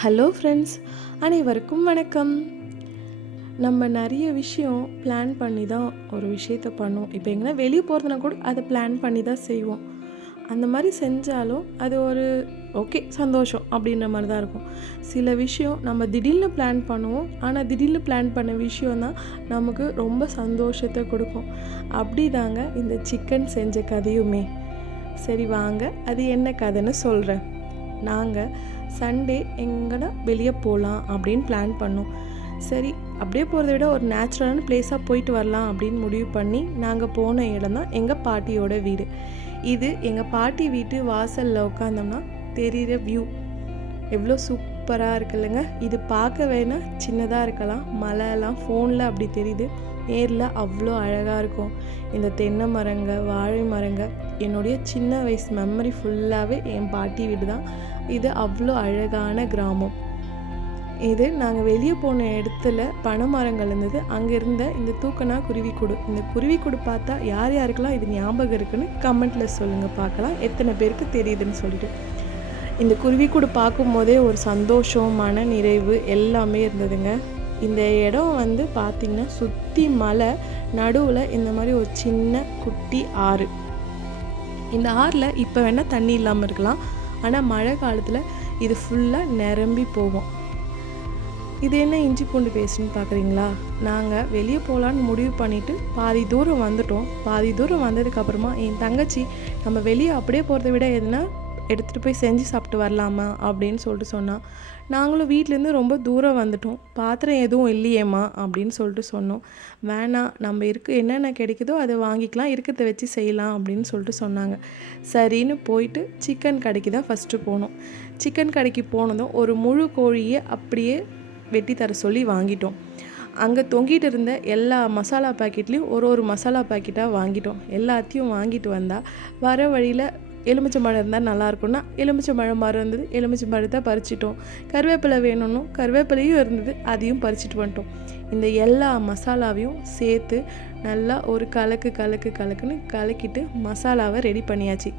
Hello friends அனைவருக்கும் வணக்கம். நம்ம நிறைய விஷயம் பிளான் பண்ணி தான் ஒரு விஷயத்த பண்ணுவோம் இப்போ எங்கன்னா வெளியே போகிறதுனா கூட அதை பிளான் பண்ணி தான் செய்வோம். அந்த மாதிரி செஞ்சாலும் அது ஒரு ஓகே சந்தோஷம் அப்படின்ற மாதிரி தான் இருக்கும். சில விஷயம் நம்ம திடீர்னு பிளான் பண்ணுவோம். ஆனால் திடீர்னு பிளான் பண்ண விஷயம் தான் நமக்கு ரொம்ப சந்தோஷத்தை கொடுக்கும். அப்படி தாங்க இந்த சிக்கன் செஞ்ச கதையுமே. சரி வாங்க. அது என்ன கதைன்னு சொல்கிறேன் நாங்கள் சண்டே எங்கடா வெளியே போகலாம் அப்படின்னு பிளான் பண்ணோம். சரி அப்படியே போகிறத விட ஒரு நேச்சுரலான பிளேஸாக போயிட்டு வரலாம் அப்படின்னு முடிவு பண்ணி நாங்கள் போன இடம் தான் எங்கள் பாட்டியோட வீடு. இது எங்கள் பாட்டி வீட்டு வாசலில் உட்காந்தோம்னா தெரிகிற வியூ எவ்வளோ சூப்பராக இருக்குல்லங்க. இது பார்க்க வேணால் சின்னதாக இருக்கலாம். மலைலாம் ஃபோனில் அப்படி தெரியுது. நேரில் அவ்வளோ அழகாக இருக்கும். இந்த தென்னை மரங்க வாழை மரங்க என்னுடைய சின்ன வயசு மெமரி ஃபுல்லாகவே என் பாட்டி வீடு தான் இது அவ்வளோ அழகான கிராமம். இது நாங்கள் வெளியே போன இடத்துல பனைமரங்கள் இருந்தது. அங்கே இருந்த இந்த தூக்கனா குருவிக்கூடு இந்த குருவிக்கூடு பார்த்தா யார் யாருக்கெல்லாம் இது ஞாபகம் இருக்குன்னு கமெண்ட்டில் சொல்லுங்கள் பார்க்கலாம். எத்தனை பேருக்கு தெரியுதுன்னு சொல்லிட்டு. இந்த குருவிக்கூடு பார்க்கும்போதே ஒரு சந்தோஷம் மன நிறைவு எல்லாமே இருந்ததுங்க. இந்த இடம் வந்து பார்த்திங்கன்னா சுற்றி மலை நடுவில் இந்த மாதிரி ஒரு சின்ன குட்டி ஆறு. இந்த ஆறில் இப்போ வேணால் தண்ணி இல்லாமல் இருக்கலாம். ஆனால் மழை காலத்தில் இது ஃபுல்லாக நிரம்பி போகும். இது என்ன இஞ்சி பூண்டு பேஸ்ட்னு பார்க்குறீங்களா நாங்கள் வெளியே போகலான்னு முடிவு பண்ணிவிட்டு பாதி தூரம் வந்துட்டோம். பாதி தூரம் வந்ததுக்கப்புறமா என் தங்கச்சி நம்ம வெளியே அப்படியே போகிறத விட எதுனா எடுத்துகிட்டு போய் செஞ்சு சாப்பிட்டு வரலாமா அப்படின்னு சொல்லிட்டு சொன்னான் நாங்களும் வீட்டிலேருந்து ரொம்ப தூரம் வந்துட்டோம். பாத்திரம் எதுவும் இல்லையேம்மா அப்படின்னு சொல்லிட்டு சொன்னோம். வேணாம் நம்ம இருக்க என்னென்ன கிடைக்குதோ அதை வாங்கிக்கலாம் இருக்கிறத வச்சு செய்யலாம் அப்படின்னு சொல்லிட்டு சொன்னாங்க. சரின்னு போயிட்டு சிக்கன் கடைக்கு தான் ஃபஸ்ட்டு போனோம். சிக்கன் கடைக்கு போனதும் ஒரு முழு கோழியை அப்படியே வெட்டி தர சொல்லி வாங்கிட்டோம். அங்கே தொங்கிட்டு இருந்த எல்லா மசாலா பாக்கெட்லேயும் ஒரு ஒரு மசாலா பாக்கெட்டாக வாங்கிட்டோம். எல்லாத்தையும் வாங்கிட்டு வந்தால் வர வழியில் எலுமிச்சை மழை இருந்தால் நல்லாயிருக்கும்னா எலுமிச்சம்பழம் மரம் இருந்தது எலுமிச்சம்பழத்தை பறிச்சிட்டோம். கருவேப்பிலை வேணும்னு கருவேப்பிலையும் இருந்தது அதையும் பறிச்சிட்டு வந்துட்டோம். இந்த எல்லா மசாலாவையும் சேர்த்து நல்லா ஒரு கலக்கு கலக்கு கலக்குன்னு கலக்கிட்டு மசாலாவை ரெடி பண்ணியாச்சு.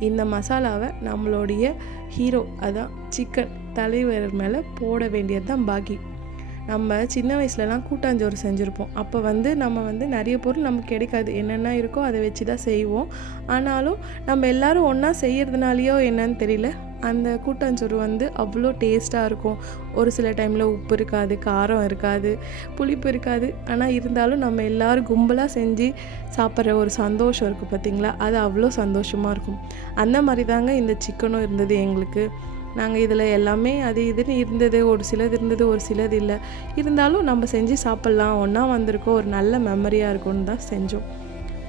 இந்த மசாலாவை நம்மளுடைய ஹீரோ அதான் சிக்கன் தலைவர் மேலே போட வேண்டியது தான் பாக்கி. நம்ம சின்ன வயசுலலாம் கூட்டாஞ்சோறு செஞ்சுருப்போம். அப்போ வந்து நம்ம வந்து நிறைய பொருள் நமக்கு கிடைக்காது. என்னென்ன இருக்கோ அதை வச்சு தான் செய்வோம். ஆனாலும் நம்ம எல்லோரும் ஒன்றா செய்கிறதுனாலையோ என்னன்னு தெரியல. அந்த கூட்டாஞ்சோறு வந்து அவ்வளோ டேஸ்ட்டாக இருக்கும். ஒரு சில டைமில் உப்பு இருக்காது காரம் இருக்காது புளிப்பு இருக்காது. ஆனால் இருந்தாலும் நம்ம எல்லோரும் கும்பலாக செஞ்சு சாப்பிட்ற ஒரு சந்தோஷம் இருக்குது பார்த்திங்களா அது அவ்வளோ சந்தோஷமாக இருக்கும். அந்த மாதிரி தாங்க இந்த சிக்கனும் இருந்தது எங்களுக்கு. நாங்கள் இதில் எல்லாமே அது இதுன்னு இருந்தது ஒரு சிலது இருந்தது ஒரு சிலது இல்லை. இருந்தாலும் நம்ம செஞ்சு சாப்பிட்லாம். ஒன்றா வந்திருக்கோம் ஒரு நல்ல மெமரியாக இருக்கும்னு தான் செஞ்சோம்.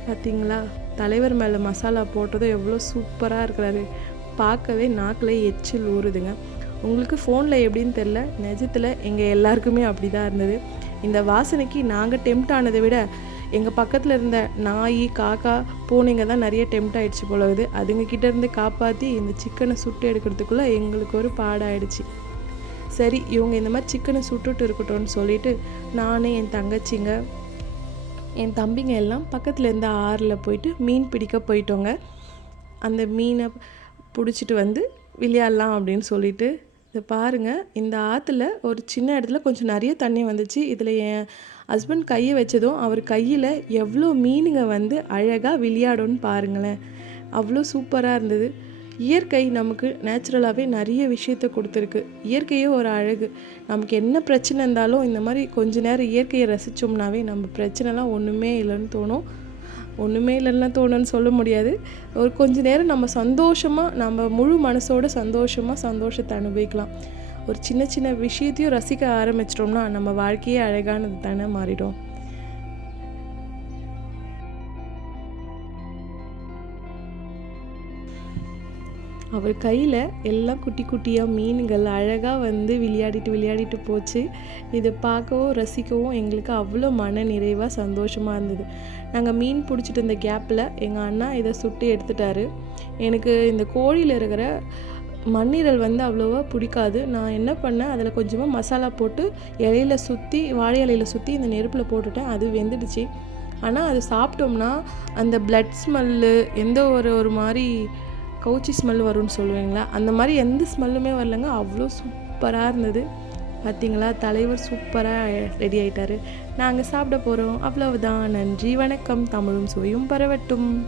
பார்த்தீங்களா தலைவர் மேலே மசாலா போட்டதும் எவ்வளோ சூப்பராக இருக்கிறாரு. பார்க்கவே நாக்கில் எச்சில் ஊறுதுங்க. உங்களுக்கு ஃபோனில் எப்படின்னு தெரில நிஜத்தில் எங்கள் எல்லாருக்குமே அப்படி தான் இருந்தது. இந்த வாசனைக்கு நாங்கள் டெம்ட் ஆனதை விட எங்கள் பக்கத்தில் இருந்த நாய் காக்கா பூனைங்க தான் நிறைய டெம்ட் ஆகிடுச்சு போலகுது அதுங்கக்கிட்ட இருந்து காப்பாற்றி இந்த சிக்கனை சுட்டு எடுக்கிறதுக்குள்ளே எங்களுக்கு ஒரு பாடாயிடுச்சு. சரி இவங்க இந்த மாதிரி சிக்கனை சுட்டுட்டு இருக்கட்டும்னு சொல்லிட்டு நானே என் தங்கச்சிங்க என் தம்பிங்க எல்லாம் பக்கத்தில் இருந்த ஆறில் போயிட்டு மீன் பிடிக்க போயிட்டோங்க. அந்த மீனை பிடிச்சிட்டு வந்து விளையாடலாம் அப்படின்னு சொல்லிட்டு இதை பாருங்கள் இந்த ஆற்றுல ஒரு சின்ன இடத்துல கொஞ்சம் நிறைய தண்ணி வந்துச்சு. இதில் என் ஹஸ்பண்ட் கையை வச்சதும் அவர் கையில் எவ்வளோ மீனுங்க வந்து அழகாக விளையாடும்னு பாருங்களேன். அவ்வளோ சூப்பராக இருந்தது. இயற்கை நமக்கு நேச்சுரலாகவே நிறைய விஷயத்த கொடுத்துருக்கு. இயற்கையே ஒரு அழகு. நமக்கு என்ன பிரச்சனை இருந்தாலும் இந்த மாதிரி கொஞ்ச நேரம் இயற்கையை ரசித்தோம்னாவே நம்ம பிரச்சனைலாம் ஒன்றுமே இல்லைன்னு தோணும். ஒன்றுமே இல்லைன்னா தோணுன்னு சொல்ல முடியாது. ஒரு கொஞ்ச நேரம் நம்ம சந்தோஷமாக நம்ம முழு மனசோட சந்தோஷமாக சந்தோஷத்தை அனுபவிக்கலாம். ஒரு சின்ன சின்ன விஷயத்தையும் ரசிக்க ஆரம்பிச்சிட்டோம்னா நம்ம வாழ்க்கையே அழகானது தானே மாறிடும். அவர் கையில் எல்லாம் குட்டி குட்டியாக மீன்கள் அழகாக வந்து விளையாடிட்டு விளையாடிட்டு போச்சு. இதை பார்க்கவும் ரசிக்கவும் எங்களுக்கு அவ்வளோ மன நிறைவாக சந்தோஷமாக இருந்தது. நாங்கள் மீன் பிடிச்சிட்டு இருந்த கேப்பில் எங்கள் அண்ணா இதை சுட்டு எடுத்துட்டாரு. எனக்கு இந்த கோழியில் இருக்கிற மண்ணீரல் வந்து அவ்வளோவா பிடிக்காது. நான் என்ன பண்ணேன் அதில் கொஞ்சமாக மசாலா போட்டு இலையில சுற்றி வாழை இலையில சுற்றி இந்த நெருப்பில் போட்டுட்டேன். அது வெந்துடுச்சு. ஆனால் அது சாப்பிட்டோம்னா அந்த பிளட் ஸ்மெல்லு எந்த ஒரு ஒரு மாதிரி கவுச்சி ஸ்மெல் வரும்னு சொல்லுவீங்களா? அந்த மாதிரி எந்த ஸ்மெல்லுமே வரலங்க. அவ்வளோ சூப்பராக இருந்தது. பார்த்தீங்களா? தலைவர் சூப்பராக ரெடி ஆயிட்டாரு. நாங்கள் சாப்பிட போகிறோம் அவ்வளவுதான். நன்றி வணக்கம். தமிழும் சுவையும் பரவட்டும்.